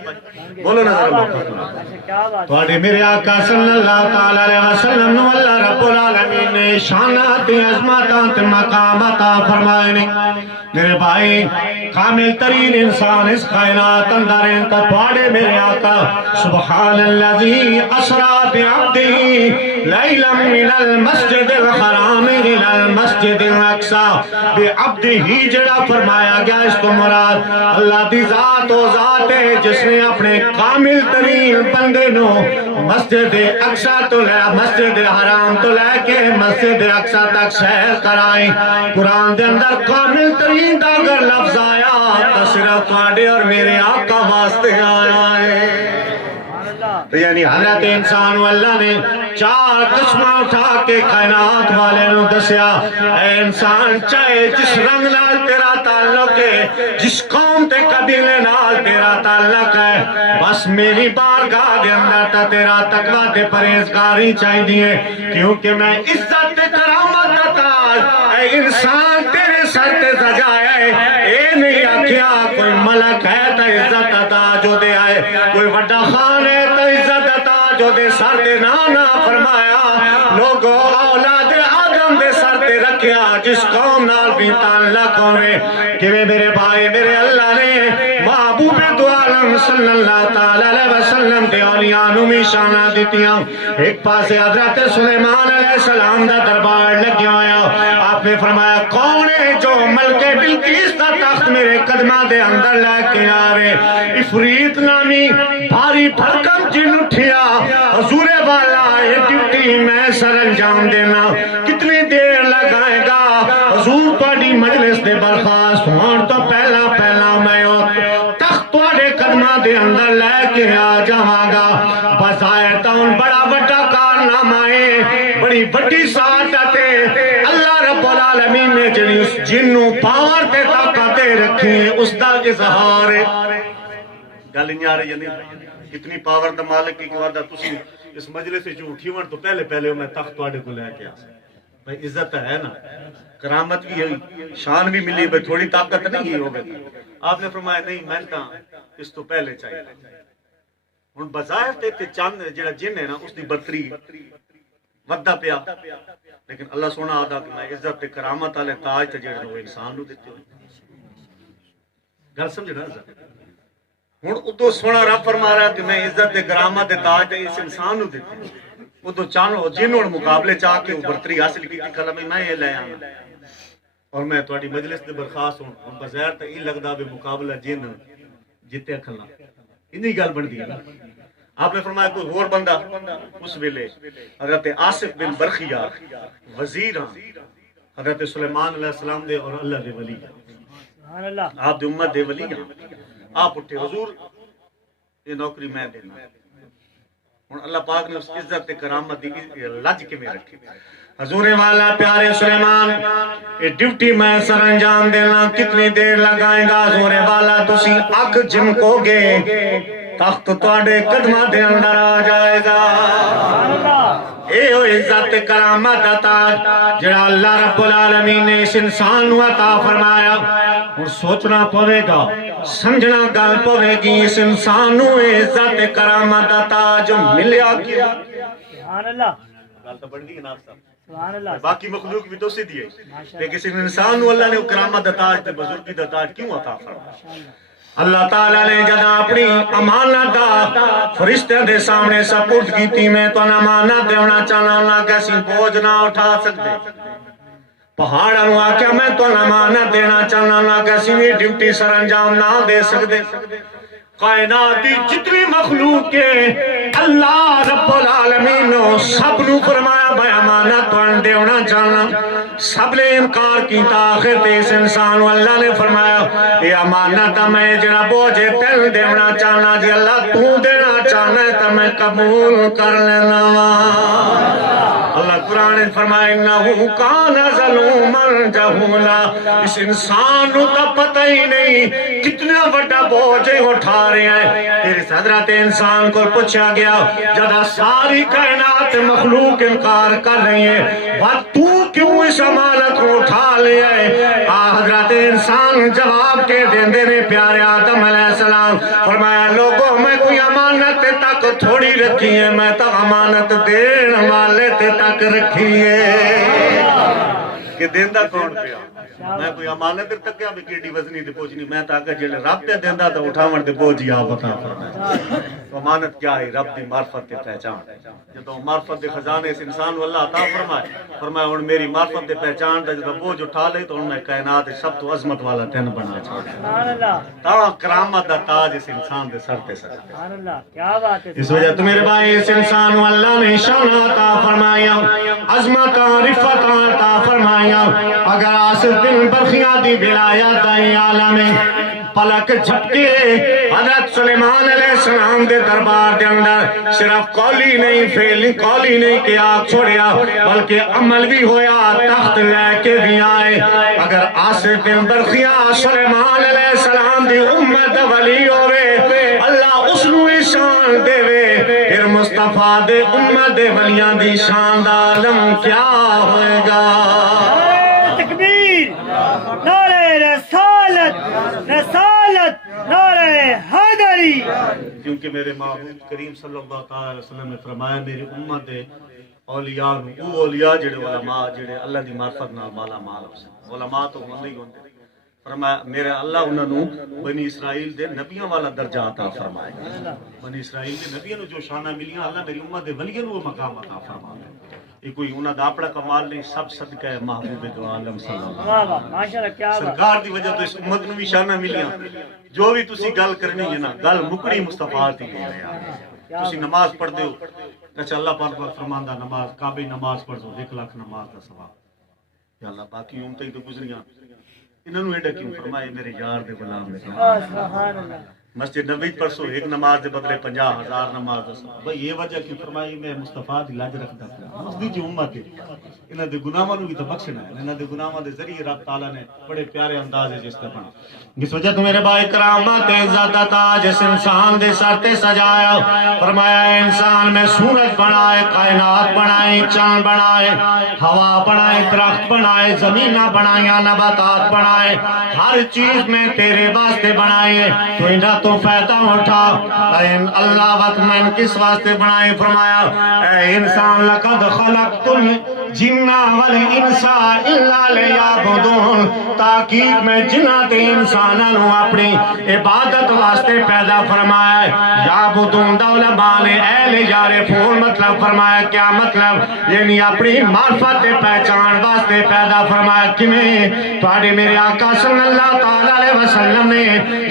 بولو نا ذرا. تواڈے میرے آقا صلی اللہ تعالی علیہ وسلم نو اللہ رب العالمین نے شانات عظمتاں تے مقامات فرمائے نے. میرے بھائی کامل ترین انسان اس کائنات اندر ہیں تو تواڈے میرے آقا سبحان الذی اسرا بعبدہ لیلا من المسجد الحرام الى المسجد الاقصى بعبدہ جڑا فرمایا گیا اس کو مراد اللہ دی ذات و ذات ہے جس نے اپنے کامل ترین بندے نو مسجد اقصی تو لے مسجد حرام تو لے کے مسجد اقصی تک سیر کرائی. قرآن دے اندر کامل ترین دا اگر لفظ آیا تو صرف تواڈے اور میرے آقا واسطے آیا ہے. یعنی حضرت انسان و اللہ نے چار قسمہ اٹھا کے کائنات والے نو دسیا اے انسان چاہے جس رنگ نال تیرا تعلق ہے جس قوم تے قبیلے نال تیرا تعلق ہے بس میری بارگاہ دے اندر تا تیرا تقوی تے پرہیزگاری چاہیے کیونکہ میں عزت تے کرامت دا تاج اے انسان تیرے سر تے سجایا ہے. اے نہیں آکھیا کوئی ملک ہے تا عزت عطا جو دے آئے کوئی وڈا خان ہے تا عزت عطا جو دے سر دے نانا فرمایا لوگو اولاد آدم دے سر دے رکھیا جس قوم نال بھی تعلق ہوئے کہ میرے بھائی میرے اللہ نے محبوب دو عالم صلی اللہ تعالی علیہ وسلم دے اولیاء نو بھی شانہ دیتیاں. ایک پاسے حضرت سلیمان علیہ السلام دا دربار لگیا ہویا. آپ نے فرمایا کون ہے جو ملک بلقیس دا تخت میرے قدمہ دے اندر لے کے آوے. افریت نامی بھاری بھرکم جن اٹھیا حضور والا یہ ڈیوٹی میں سر انجام دینا کتنی دیر لگائے گا حضور تواڈی مجلس دے برخاست ہون تو پہلا میں تخت تواڈے قدمہ دے اندر لے کے آ جاواں گا بظاہر تاں بڑا بڑا کارنامہ ہے بڑی بڑی سعادت ہے اللہ رب العالمین نے جڑی اس جنوں پاور تے طاقت رکھی ہے اس دا اظہار ہے گل نہیں آ رہی نہیں اتنی پاور دا مالک کی وعدہ تسی اس مجلس سے جو اٹھی ون تو پہلے میں تخت تواڈے کو لے کے آ بھائی عزت ہے نا کرامت بھی ہے شان بھی ملی بھائی تھوڑی طاقت نہیں ہی ہوگی آپ نے فرمایا نہیں میں تا اس تو پہلے چاہیے ہن بظاہر تے چند جڑا جن ہے نا اس دی برتری ودا پیا لیکن اللہ سونا آدا کہ میں عزت تے کرامت والے تاج تے جڑے وہ انسان نو دتے گل سمجھنا ہن ادو سونا رب فرما رہا کہ میں عزت تے کرامت تے تاج تے اس انسان نو دتے ادو چانو جنوں مقابلے چاہ کے برتری حاصل کی کلمہ میں یہ لے آنا اور میں تواڈی مجلس تے برخاست ہوں بظاہر تے یہ لگدا بے مقابلہ جن جتے کھلا انی گل بندی ہے آپ نے فرمایا کوئی اور بندہ اس ویلے حضرت آصف بن برخیا وزیر حضرت سلیمان علیہ السلام دے اور اللہ دے ولی سبحان اللہ آپ دے امت دے ولی آپ اٹھے حضور یہ نوکری میں دینا ہن اللہ پاک نے اس عزت تے کرامت دی لج کے میں رکھی حضور والا پیارے سلیمان یہ ڈیوٹی میں سر انجام دینا کتنی دیر لگائیں گا حضور والا تسی اک جھمکو گے تخت تواڈے قدماں دے اندر آ جائے گا سبحان اللہ اے او عزت کرامت عطا جڑا اللہ رب العالمین نے اس انسان نو عطا فرمایا اور سوچنا پوے گا سمجھنا گل پوے گی اس انسان نو عزت کرامت عطا جو ملیا کیا سبحان اللہ گل تو بن گئی جناب صاحب سبحان اللہ باقی مخلوق بھی تو سی دیے لیکن کسی انسان نو اللہ نے کرامت عطا تے بزرگی دا تاج کیوں عطا فرمایا اللہ تعالیٰ نے جدا اپنی امانت دا فرشتے دے سامنے سپرد کیتی میں تو امانت دینا چاہنا نہ کیسی بوجھ نہ اٹھا سکتے پہاڑا نو آکیا میں تو امانت دینا چاہنا نہ کیسی بھی ڈیوٹی سر انجام نہ دے سکتے کائنات دی جتنی مخلوق کے اللہ رب العالمین سب نو فرمایا بھائی امانت وان دینا چاہنا سب نے انکار کیتا آخر تے اس انسان اللہ نے فرمایا یہ امانت میں جنا بوجھے تل دینا چاہنا جی اللہ تو دینا چاہنا ہے تو میں قبول کر لینا اللہ قرآن نے فرمایا انہو کان ظلومن جہولا اس انسان نو تا پتہ ہی نہیں کتنا بڑا بوجھے اٹھا رہے ہیں تیرے حضرت انسان کو پوچھا گیا جدا ساری کائنات مخلوق انکار کر رہی ہے بات تو کیوں اس امانت کو اٹھا لے آئے حضرت انسان جواب کے دیندے نے پیارے آدم علیہ السلام فرمایا لوگوں میں کوئی امانت تک تھوڑی رکھی ہے میں تو امانت دین والے تک رکھی ہے کہ دیندہ کون پیا میں کوئی امانت تک کیا بھی کیڑی وزنی دی پوچھنی میں تاکہ جلے رب پہ دیندہ تو اٹھاون دے بوجھ آپ بتا فرمائے تو امانت کیا ہے رب دی معرفت کے پہچان جب معرفت دے خزانے اس انسان کو اللہ عطا فرمایا ہن میری معرفت دے پہچان تے جب بوجھ اٹھا لے تو میں کائنات سب تو عظمت والا تن بنا چھوڑ سبحان اللہ تا کرامت دا تاج اس انسان دے سر تے سر سبحان اللہ کیا بات ہے اس وجہ تو میرے بھائی اس انسان کو اللہ نے شان عطا فرمایا عظمت رفعت عطا فرمایا اگر آصف بن برخیا دی ولایت ہے عالم پلک جھپکے حضرت سلیمان علیہ السلام دے دربار دے اندر صرف قولی نہیں فعلی قولی نہیں کہ آگ چھوڑیا بلکہ عمل بھی ہویا تخت لے کے بھی آئے اگر آصف بن برخیا سلیمان علیہ السلام دی امت ولی ہوئے اللہ اس نو شان دے پھر مصطفیٰ دے امت دے ولیاں دی شان دا عالم کیا ہوئے گا تکبیر نعرہ رسالت رسالت نعرہ حیدری کیونکہ میرے معبود کریم صلی اللہ علیہ وسلم نے فرمایا میری امت دے اولیاء وہ اولیاء جڑے علماء جڑے اللہ دی معرفت نال مالا مال ہو علماء تو ہوندے ہی ہوندے فرمایا میرے اللہ انہاں نو بنی اسرائیل دے نبیاں والا درجہ عطا فرمایا بنی اسرائیل دے نبیاں نو جو شانہ ملیاں اللہ میری امت دے ولیاں نو وہ مقام عطا فرمایا یہ کوئی انہاں دا اپنا کمال نہیں سب صدقہ ہے محبوب دو عالم صلی اللہ علیہ وسلم واہ واہ ماشاءاللہ کیا بات سرکار دی وجہ تو اس امت نو بھی شانہ ملیاں جو بھی تسی گل کرنی ہے نا گل مکڑی مصطفیٰ دی گئی ہے تسی نماز پڑھ دیو اچھا اللہ پاک فرماندا نماز کعبے نماز پڑھ دو 1 لاکھ نماز دا ثواب یا اللہ باقی امتیں تو گزریاں انہاں نو ایڈا کیوں فرمایا میرے یار دے غلام نے سبحان اللہ مسجد نبی پرسو ایک نماز دے بدلے 50,000 نماز دسو بھئی یہ وجہ کیوں فرمائی میں مصطفیٰ دی لاج رکھدا پیا اس دی جو امت ہے انہاں دے گناہاں نوں بھی تو بخشنا ہے انہاں دے گناہاں دے ذریعے رب تعالیٰ نے بڑے پیارے انداز وچ استعمال اس وجہ تو میرے بھائی کرامت عزت تاج اس انسان دے سر تے سجایا فرمایا اے انسان میں سورج بنائے کائنات بنائے چاند بنائے ہوا بنائے درخت بنائے زمیناں بنائیاں نباتات بنائے ہر چیز میں تیرے واسطے بنائے تو انہاں تو فائدہ اٹھا اللہ وقت میں کس واسطے بنائے فرمایا اے انسان لقد خلقت الجن والانس الا لیعبدون تاکید میں جنات انسانوں اپنی عبادت واسطے پیدا فرمایا یعبدون علماء نے اہل یعرفون مطلب فرمایا کیا مطلب یعنی اپنی معرفت پہچان واسطے پیدا فرمایا کیویں تواڈے میرے آقا صلی اللہ تعالی علیہ وسلم نے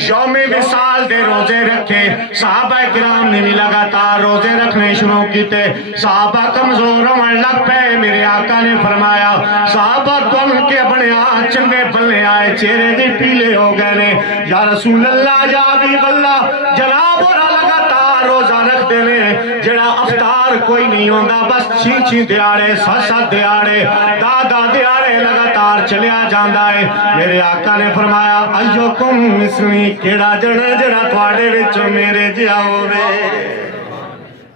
یوم وصال دے روزے رکھے صحابہ کرام نے بھی لگاتار روزے رکھنے شروع کیتے صحابہ کمزور ہونے لگ پے میرے آقا نے فرمایا صحابہ تن کے بنے چنگے پلے آئے چہرے بھی پیلے ہو گئے نے یا رسول اللہ یا حبیب اللہ جناب اور لگاتار روزہ رکھ دینے جڑا افطار کوئی نہیں ہوندا بس چھی دیاڑے سات دیاڑے دادا دیاڑے لگاتار چلیا جاندا ہے میرے آقا نے فرمایا ایوکم مثلی کیڑا جڑا تواڈے وچ میرے جیا ہووے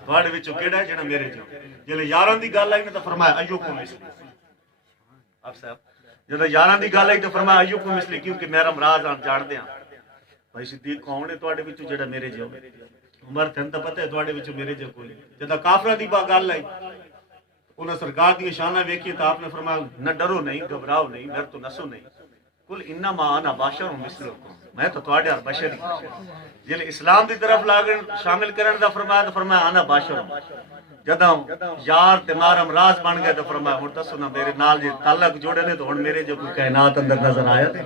تواڈے وچ کیڑا جڑا میرے جیا جلے یاراں دی گل آئی نا تے فرمایا ایوکم مثلی آپ صاحب جدوں یاراں دی گل آئی تے فرمایا ایوکم مثلی کیونکہ میرا امراض آن جانتے ہیں بھائی صدیق کون ہے تواڈے وچ جڑا میرے جیا ہووے عمر تھن تے پتہ ہے تواڈے وچ میرے جیا کوئی جدوں کافراں دی گل آئی انہاں سرکار دی شانہ ویکھی تے آپ نے فرمایا نہ ڈرو نہیں گھبراؤ نہیں میرے تو نسو نہیں کل انما انا بشر مثلکم میں تو تواڈے اور بشر جلے اسلام دی طرف لاگن شامل کرن دا فرمایا تو فرمایا انا بشر جدوں یار تے مار امراض بن گئے تو فرمایا ہن دسو نا میرے نال جے تعلق جوڑے نے تو ہن میرے جو کوئی کائنات اندر نظر آیا تے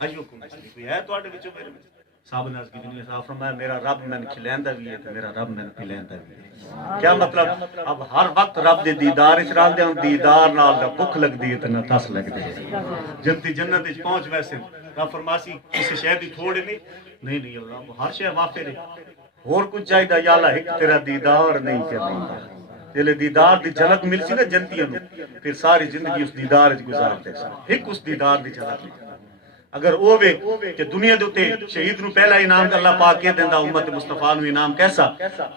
ایوکم مثلی کوئی ہے تواڈے وچ میرے وچ صاحب نے عرض کی جنہیں صاحب فرمایا میرا رب میں کھلیندا بھی ہے تے میرا رب میں پلیندا بھی ہے کیا مطلب اب ہر وقت رب دے دیدار وچ رہندے ہوں دیدار نال نہ بھوک لگدی ہے تے نہ تس لگدی ہے جنتی جنت وچ پہنچ ویسے رب فرماسی کسی شے دی تھوڑ نہیں اللہ ہر شے وافر ہے اور کچھ چاہیدا یا اللہ ایک تیرا دیدار نہیں کردا جلے دیدار دی جھلک مل سی نا جنتیاں نوں پھر ساری زندگی اس دیدار وچ گزارتے سن ایک اس دیدار دی جھلک اگر او وے کہ دنیا دے اوتے شہید نو پہلا انعام اللہ پاک کے دیندا امت مصطفیٰ نو انعام کیسا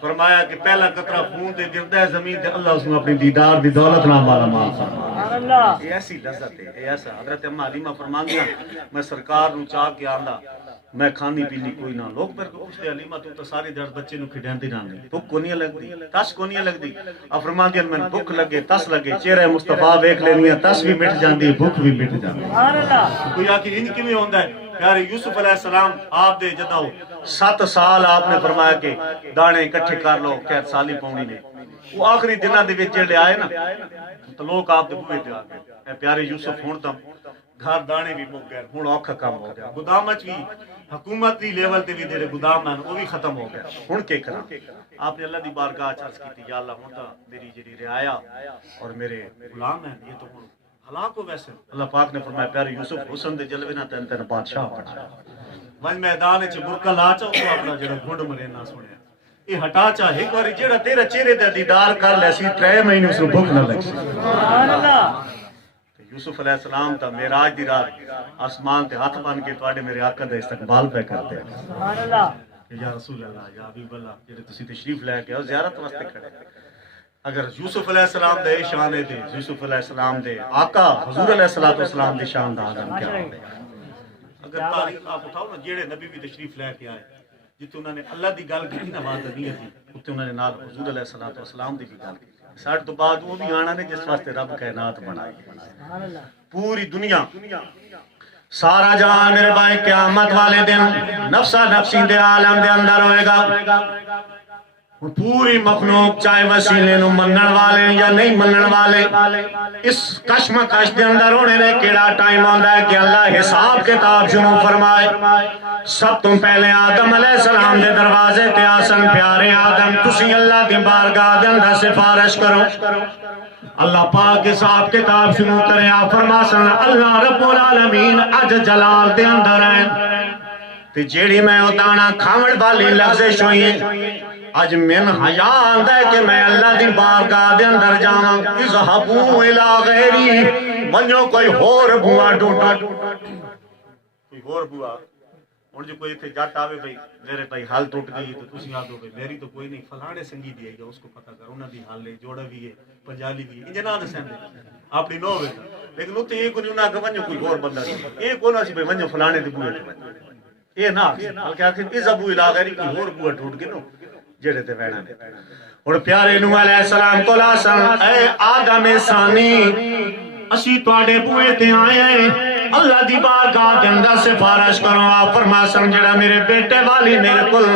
فرمایا کہ پہلا قطرہ خون دے گردا ہے زمین تے اللہ اس نو اپنی دیدار دی دولت نال مالا مال فرمایا یہ ایسی لذت ہے ایسا حضرت اماں حلیمہ فرماندیاں میں سرکار نو چاہ کے آندا میں کھانی پیلی کوئی نہ لوگ میرے کو پوچھتے حلیمہ تو ساری دیر بچے نو کھڈاندی رہندی بھوک کونی لگدی تس کونی لگدی فرماندیاں میں بھوک لگے تس لگے چہرہ مصطفیٰ ویکھ لینی تس بھی مٹ جاندی بھوک بھی مٹ جاندی سبحان اللہ کوئی آکھے ان کیویں ہوندا ہے پیارے یوسف علیہ السلام آپ دے جدوں 7 سال آپ نے فرمایا کہ دانے اکٹھے کر لو قید سالی پاونی نے وہ آخری دناں دے وچ جڑے آئے نا تو لوگ آپ دے بوئے تے آ گئے اے پیارے یوسف ہن تاں گھر دانے بھی مک گئے ہن اوکھا کام ہو گیا گودام وچ بھی حکومت دی لیول تے بھی جڑے گودام ہیں وہ بھی ختم ہو گیا ہن کی کراں آپ نے اللہ دی بارگاہ عرض کیتی یا اللہ ہن تاں میری جڑی رعایا اور میرے غلام ہیں یہ تو ہن ہلاک ہو ویسے اللہ پاک نے فرمایا پیارے یوسف حسن دے جلوے نہ تن تن بادشاہ بنا ون میدان وچ برکا لا چا او اپنا جڑا گھنڈ مرے نہ سنیا یہ ہٹا چا ایک بار جڑا تیرا چہرے تے دیدار کر لے سی 3 مہینے اس بھوک نہ لگ سی سبحان اللہ یوسف علیہ السلام تا معراج دی رات آسمان تے ہاتھ بن کے تواڈے میرے آقا دا استقبال پہ کرتے ہیں سبحان اللہ یا رسول اللہ یا حبیب اللہ جڑے تسی تشریف لے کے آؤ زیارت واسطے کھڑے اگر یوسف علیہ السلام دے شان دے یوسف علیہ السلام دے آقا حضور علیہ الصلوۃ والسلام دی شان دا عالم کیا ہے اگر تاریخ آپ اٹھاؤ نا جڑے نبی بھی تشریف لے کے آئے جتے انہوں نے اللہ دی گل کی نا بات نہیں تھی اتنے انہوں نے نال حضور علیہ الصلوۃ والسلام دی بھی گل کی ساڈے تو بعد وہ بھی آنا نے جس واسطے رب کائنات بنائی پوری دنیا سارا جہان میرے بھائی قیامت والے دن نفسا نفسی دے عالم دے اندر ہوئے گا پوری مخلوق چاہے وسیلے نو منن والے یا نہیں منن والے اس کشمکش دے اندر ہونے نے کیڑا ٹائم آندا ہے کہ اللہ حساب کتاب شروع فرمائے سب تو پہلے آدم علیہ السلام دے دروازے تے آسن پیارے آدم تسی اللہ دی بارگاہ دے اندر سفارش کرو اللہ پاک حساب کتاب شروع کرے آپ فرماسن اللہ رب العالمین اج جلال دے اندر ہیں تے جیڑی میں اتانا کھاوڑ والی لفظ ہوئی اج من حیا آندا ہے کہ میں اللہ دی بارگاہ دے اندر جاواں اذهبوا الی غیری منو کوئی ہور بوا ڈوٹا کوئی ہور بوا ہن جو کوئی تے جٹ آوے بھئی میرے بھائی حال ٹوٹ گئی تو تسی آ دو بھئی میری تو کوئی نہیں فلانے سنگی دی ہے اس کو پتہ کر انہاں دی حال ہے جوڑا بھی ہے پنجالی بھی ہے جنا دسیں اپنی نو ہے لیکن اوتے ایک نہیں نہ کہ منو کوئی ہور بندہ ایک کونا سی بھئی منو فلانے دی بوئے تے یہ نہ بلکہ آخر اذهبوا الی غیری کوئی ہور بوا ٹوٹ کے نو جڑے تے وینا نے اور پیارے نوح علیہ السلام کو لاسن اے آدم ثانی اسی تواڈے بوئے تے آئے ہیں اللہ دی بارگاہ دے اندر سفارش کرو آپ فرماسن جڑا میرے بیٹے والی میرے کل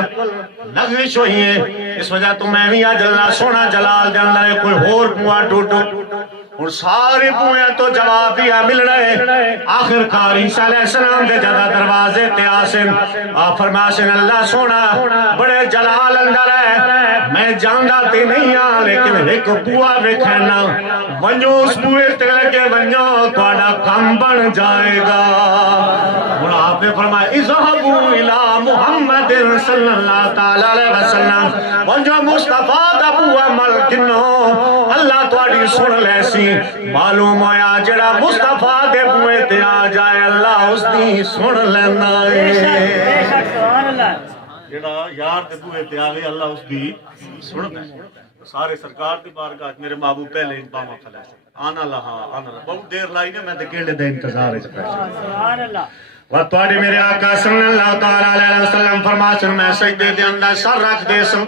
لغزش ہوئی ہے اس وجہ تو میں بھی آج اللہ سونا جلال دے اندر کوئی ہور بوا ٹوٹو اور سارے بوئے تو جواب بھی مل رہے آخر کار عیسیٰ علیہ السلام دے جگہ دروازے تے آسن آپ فرماسن اللہ سونا بڑے جلال اندر ہے میں جاندہ تے نہیں لیکن ایک بوا وکھنا ونجو اس بوئے تے لگے ونجو تواڈا کم بن جائے گا اور آپ نے فرمایا اذهبوا الى محمد صلی اللہ تعالی علیہ وسلم ونجو مصطفیٰ دا بوا مل کنو اللہ تواڈی سن لے سی معلوم ہویا جڑا مصطفیٰ دے بوئے تے آ جائے اللہ اس دی سن لینا ہے بے شک سبحان اللہ جڑا یار دے بوئے تے آوے اللہ اس دی سنتا ہے سارے سرکار دی بارگاہ میرے محبوب پہلے باما کھلا ہے آنا لہا آنا لہا بہت دیر لائی نے میں تے کیڑے دے انتظار ہے سبحان اللہ وَتْوَاڈِ میرے آقا صلی اللہ تعالی علیہ وسلم فرماسن میں سجدے دے اندر سر رکھ دے سن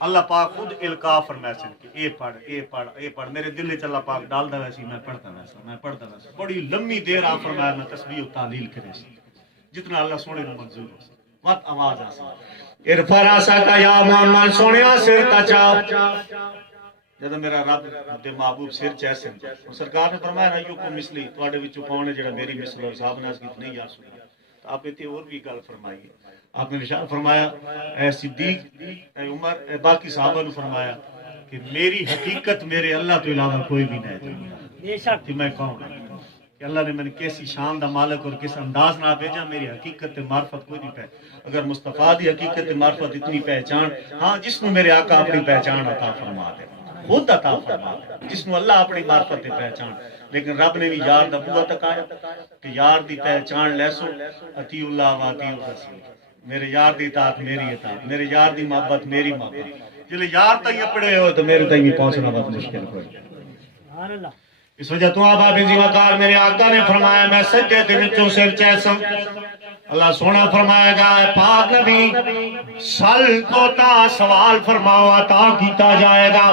اللہ پاک خود القا فرماسن کہ اے پڑھ میرے دل وچ اللہ پاک ڈال دا ویسی میں پڑھتا ویسا بڑی لمبی دیر آپ فرمایا میں تسبیح و تعلیل کرے سی جتنا اللہ سونے نو منظور ہو سی وقت آواز آسی ارفع راسک یا محمد سونیا سر تچا جب میرا رب دے محبوب سر چیسن سرکار نے فرمایا نا یو کو مثلی تواڈے وچوں کون ہے جڑا میری مثل اور صاحب ناز کی نہیں یا سنیا تو آپ نے اور بھی گل فرمائی آپ نے ارشاد فرمایا اے صدیق اے عمر اے باقی صحابہ نے فرمایا کہ میری حقیقت میرے اللہ تو علاوہ کوئی بھی نہیں بے شک کہ میں کون ہوں کہ اللہ نے میں نے کیسی شان دا مالک اور کس انداز نہ بھیجا میری حقیقت معرفت کوئی نہیں پہ اگر مصطفیٰ دی حقیقت معرفت اتنی پہچان ہاں جس نے میرے آقا اپنی پہچان عطا فرما دے خود عطا فرما دے جس نے اللہ اپنی معرفت دی پہچان لیکن رب نے بھی یار دا بوا تک آیا کہ یار دی پہچان لے سو اطیع اللہ و اطیع الرسول میرے یار دی اطاعت میری اطاعت میرے یار دی محبت میری محبت جلے یار تک پڑے ہو تو میرے تک پہنچنا بہت مشکل ہو سبحان اللہ اس وجہ تو آپ آبی وقار میرے آقا نے فرمایا میں سجدے دے وچوں سر چیسوں اللہ سونا فرمائے گا پاک نبی سل توتا سوال فرماؤ عطا کیتا جائے گا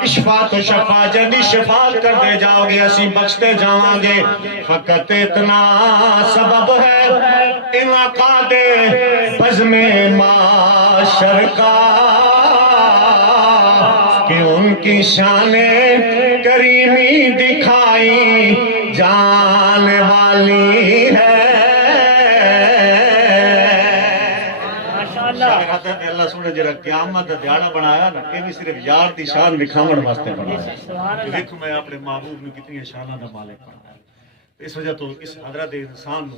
اشفاعت و شفاعت جنی شفاعت کر دے جاؤ گے اسی بخشتے جاؤں گے فقط اتنا سبب ہے انعقاد بزم معاشر کا کہ ان کی شان کریمی دکھائی جان والی ہے اللہ سنے جڑا قیامت دا دیہاڑا بنایا نا یہ بھی صرف یار دی شان دکھاون واسطے بنایا دیکھو میں اپنے محبوب نے کتنی شاناں دا مالک بنایا اس وجہ تو اس حضرت انسان نو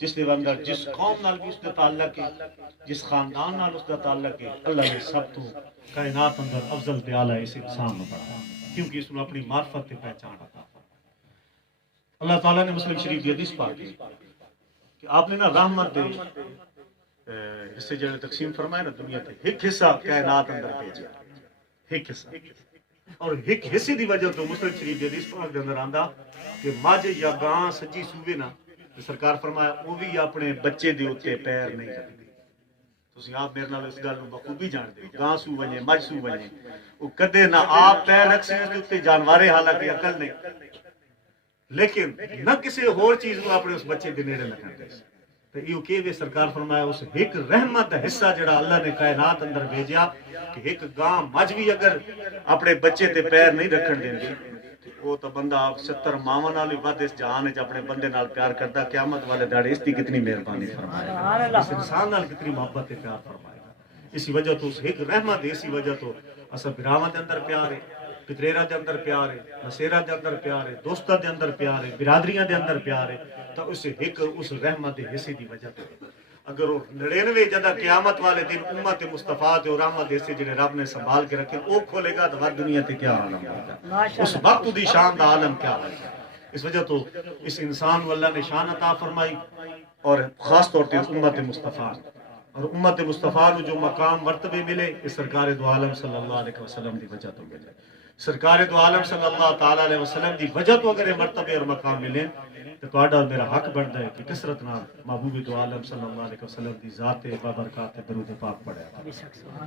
جس دے اندر جس قوم نال بھی اس دا تعلق ہے جس خاندان نال اس دا تعلق ہے اللہ نے سب تو کائنات اندر افضل تے اعلی اس انسان نو بنایا کیونکہ اس نے اپنی معرفت تے پہچان عطا فرمائی اللہ تعالی نے مسلم شریف کی حدیث پاک کی کہ آپ نے نا رحمت دے حصے جڑے تقسیم فرمائے نا دنیا تے ایک حصہ کائنات اندر بھیجا ایک حصہ اور ایک حصے دی وجہ تو مسلم شریف دی حدیث پاک دے اندر آندا کہ ماجھ یا گاں سجی سوے نا تے سرکار فرمایا وہ بھی اپنے بچے دے اوتے پیر نہیں رکھدی تسی آپ میرے نال اس گل نوں بخوبی جاندے ہو گاں سو ونجے مجھ سو ونجے وہ کدے نہ آپ پیر رکھ سی اس تے جانورے حالانکہ عقل نہیں لیکن نہ کسی اور چیز کو اپنے اس بچے دے نیڑے لگا دے تو یہ کہ سرکار فرمایا اس ایک رحمت دا حصہ جڑا اللہ نے کائنات اندر بھیجا کہ ایک گاں مجھ بھی اگر اپنے بچے تے پیر نہیں رکھن دیندی وہ تو بندہ آپ 70 ماواں نال بھی ود اس جہان وچ اپنے بندے نال پیار کردا قیامت والے داڑے اس دی کتنی مہربانی فرمائے گا اس انسان نال کتنی محبت تے پیار فرمائے گا اسی وجہ تو اس ایک رحمت اسی وجہ تو اسا براواں دے اندر پیار ہے پتریرا دے اندر پیار ہے مسیرا دے اندر پیار ہے دوستاں دے اندر پیار ہے برادریاں دے اندر پیار ہے تو اس ایک اس رحمت دے حصے دی وجہ تے اگر وہ 99 جدہ قیامت والے دن امت مصطفیٰ جو رحمت ایسے جنہیں رب نے سنبھال کے رکھے وہ کھولے گا تو ہر دنیا تے کیا عالم ہوگا، اس وقت دی شان دا عالم کیا ہوگا۔ اس وجہ تو اس انسان کو اللہ نے شان عطا فرمائی، اور خاص طور پہ امت مصطفیٰ، اور امت مصطفیٰ کو جو مقام مرتبے ملے اس سرکار دو عالم صلی اللہ علیہ وسلم دی وجہ تو ملے۔ سرکار دو عالم صلی اللہ تعالیٰ علیہ وسلم دی وجہ تو اگر یہ مرتبے اور مقام ملے تو تہاڈا اور میرا حق بنتا ہے کہ کثرت نال محبوب دو عالم صلی اللہ علیہ وسلم دی ذات بابرکات درود پاک پڑھیا۔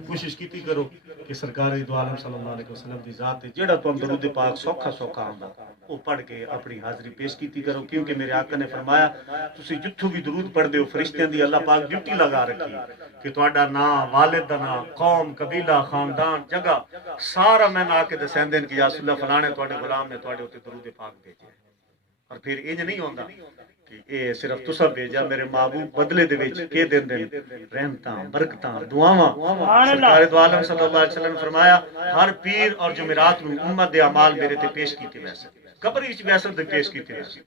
کوشش کیتی کرو کہ سرکار دو عالم صلی اللہ علیہ وسلم دی ذات جڑا تم درود پاک سوکھا سوکھا آندا وہ پڑھ کے اپنی حاضری پیش کیتی کرو، کیونکہ میرے آقا نے فرمایا تسی جتھوں بھی درود پڑھ ہو فرشتیاں دی اللہ پاک ڈیوٹی لگا رکھی کہ تہاڈا نام، والد دا نام، قوم، قبیلہ، خاندان، جگہ سارا میں آ کے دسیندے کہ یا رسول اللہ فلانے تہاڈے غلام نے تہاڈے اوتے درود پاک بھیجے۔ اور پھر انج نہیں ہوندا کہ اے صرف تسا بھیجا، میرے محبوب بدلے دے وچ کے دیندے رحمتاں، برکتاں، دعاواں۔ سرکار دو عالم صلی اللہ علیہ وسلم فرمایا ہر پیر اور جمعرات نو امت دے اعمال میرے تے پیش کیتے ویسے، قبر وچ ویسے تے پیش کیتے ویسے۔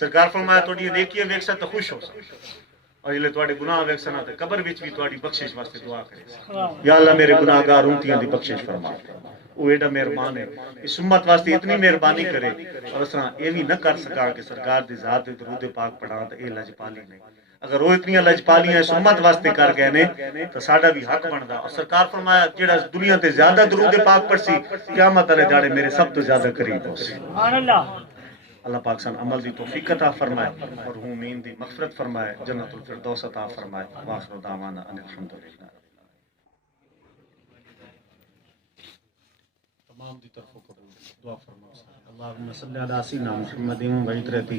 سرکار فرمایا تہاڈی نیکیاں ویکھسا تے خوش ہو سا، اور جلے تہاڈے گناہ ویکھسنا تے قبر وچ بھی تہاڈی بخشش واسطے دعا کرے سا، یا اللہ میرے گناہگار امتیاں دی بخشش فرما۔ وہ ایڈا مہربان ہے، اس امت واسطے اتنی مہربانی کرے، اور اس طرح یہ بھی نہ کر سکا کہ سرکار دی ذات درود پاک پڑھا تو یہ لجپالی نہیں۔ اگر وہ اتنی لجپالیاں اس امت واسطے کر گئے نے تو ساڈا بھی حق بندا۔ اور سرکار فرمایا جڑا دنیا تے زیادہ درود پاک پڑھ سی قیامت والے جاڑے میرے سب تو زیادہ قریب ہو سی۔ اللہ پاک سن عمل دی توفیق عطا فرمائے، اور مومنین دی مغفرت فرمائے، جنت الفردوس عطا فرمائے۔ واخر دعوانا ان الحمدللہ۔ تمام دی طرف قبول دعا فرماؤ۔ اللہم صلی علی سیدنا محمد وعطرتہ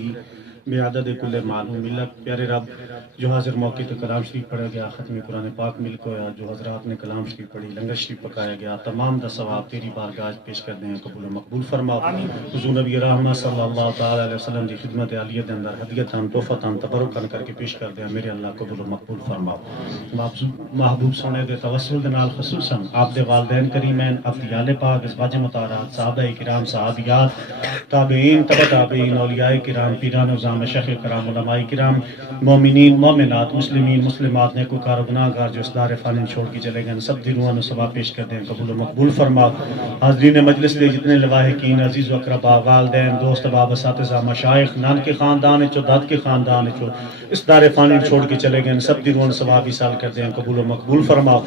بعدد کل معلوم ملت۔ پیارے رب جو حاضر موقع تے کلام شریف پڑھا گیا، ختم قرآن پاک مل کو ہوا، جو حضرات نے کلام شریف پڑھی، لنگر شریف پکایا گیا، تمام دا ثواب تیری بارگاہ پیش کر دیں، قبول و مقبول فرما۔ حضور نبی رحمہ صلی اللہ تعالی علیہ وسلم دی خدمت عالیہ دے اندر ہدیتاں تحفتاں تبرکاں کر کے پیش کر دیں، میرے اللہ قبول و مقبول فرما۔ محبوب سونے دے توسل دے نال خصوصاً آپ دے والدین کریمین، افضیال پاک، ازواج مطہرات، صحابہ کرام، صحابیات، تابعین، تبع تابعین، اولیاء کرام، پیران و مشایخ کرام، علماء کرام، مومنین، مومنات، مسلمین، مسلمات، نیکوکار و گناہگار جو اس دار فانی چھوڑ کے چلے گئے، سب دی روحاں نو ثواب پیش کر دیں، قبول و مقبول فرما۔ حاضرین مجلس دے جتنے لواحقین، عزیز و اقربا، والدین، دوست احباب، اساتذہ، مشائخ، نان کے خاندان چو، داد کے خاندان چو، اس دار فانی چھوڑ کے چلے گئے، سب دی روحاں ثواب ایصال کر دیں، قبول و مقبول فرما۔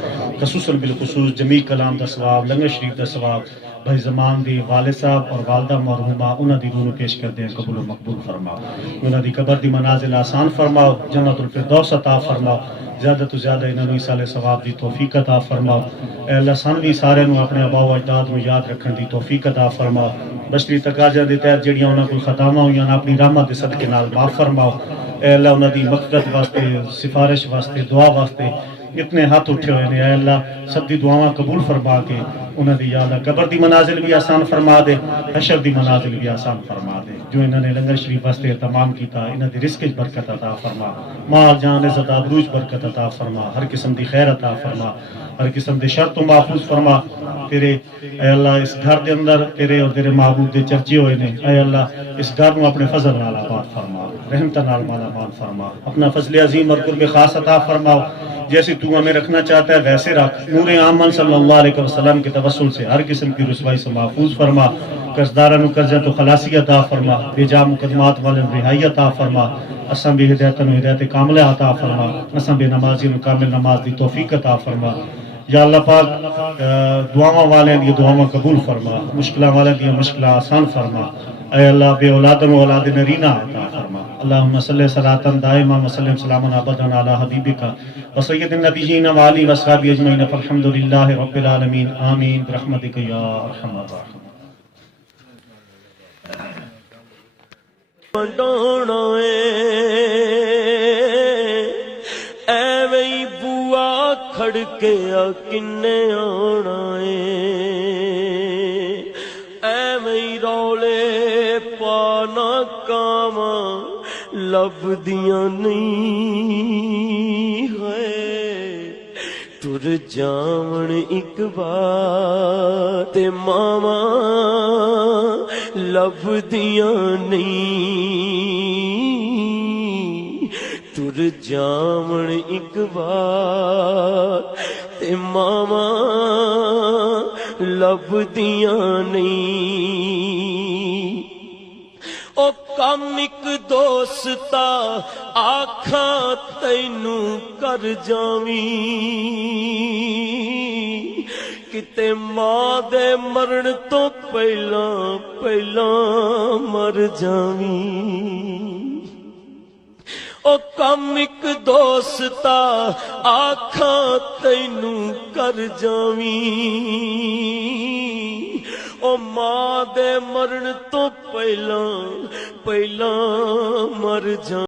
خصوصاً بالخصوص جمیع کلام دا ثواب، لنگر شریف دا ثواب بھائی زمان دی والد صاحب اور والدہ مرحومہ انہاں دی روح پیش کر دیں، قبول و مقبول فرما۔ انہاں دی قبر دی منازل آسان فرماؤ، جنت الفردوس عطا فرماؤ، زیادہ تو زیادہ انہاں نوں ایصال ثواب دی توفیق عطا فرماؤ۔ اے اللہ سن بھی سارے نوں اپنے آباء و اجداد نوں یاد رکھن دی توفیق عطا فرماؤ۔ بشری تقاضا دے تحت جڑیاں انہاں کول خطاواں ہوئیاں اپنی رحمت دے صدقے نال معاف فرماؤ۔ اے اللہ انہاں دی مغفرت واسطے، سفارش واسطے، دعا واسطے اتنے ہاتھ اٹھے ہوئے نے، اے اللہ سب دی دعاواں قبول فرما کے انہاں دی یا اللہ قبر دی منازل بھی آسان فرما دے، حشر دی منازل بھی آسان فرما دے۔ جو انہوں نے لنگر شریف واسطے تمام کیتا، انہاں دی رزق وچ برکت عطا فرما، مال جان عزت آبروز برکت عطا فرما، ہر قسم دی خیر عطا فرما، ہر قسم دے شر تو محفوظ فرما۔ تیرے اے اللہ اس گھر دے اندر تیرے اور تیرے محبوب دے چرچے ہوئے نے، اے اللہ اس گھر نو اپنے فضل نال آباد فرما، رحمتاں نال مالا مال فرما، اپنا فضل عظیم اور قرب خاص عطا فرماؤ۔ جیسے تو ہمیں رکھنا چاہتا ہے ویسے رکھ، نور آمن صلی اللہ علیہ وسلم کے توسل سے ہر قسم کی رسوائی سے محفوظ فرما، قرضداروں قرضہ تو خلاصی عطا فرما، بے جا مقدمات والے رہائی عطا فرما، اساں بے ہدایت و ہدایت کاملہ عطا فرما، اساں بے نمازی و کامل نماز دی توفیق عطا فرما۔ یا اللہ پاک دعاواں والے دی دعاواں قبول فرما، مشکلاں والے دی مشکلاں آسان فرما، اے اللہ بے اولاد و اولاد نرینہ عطا فرما۔ اللہم صلی صلاۃ دائمہ وسلم سلاما ابدا علی حبیبک وسید النبیین وآلہ وصحبہ اجمعین فالحمد للہ رب العالمین آمین برحمتک یا ارحم الراحمین۔ ڈونا ایویں بوا کھڑکیا کنے آنا ایویں رولے پانا کاواں لبدیاں نہیں ہے تر جاون ایک بات ماما لبدیاں نہیں تر جاون ایک بار تے ماواں لبدیاں نہیں او کم ایک دوستا آکھاں تینوں کر جاویں کتے ماں دے مرن تو پہلاں مر جاویں او کم ایک دوستا آکھاں تینوں کر جاویں او ماں دے مرن تو پہلاں مر جاویں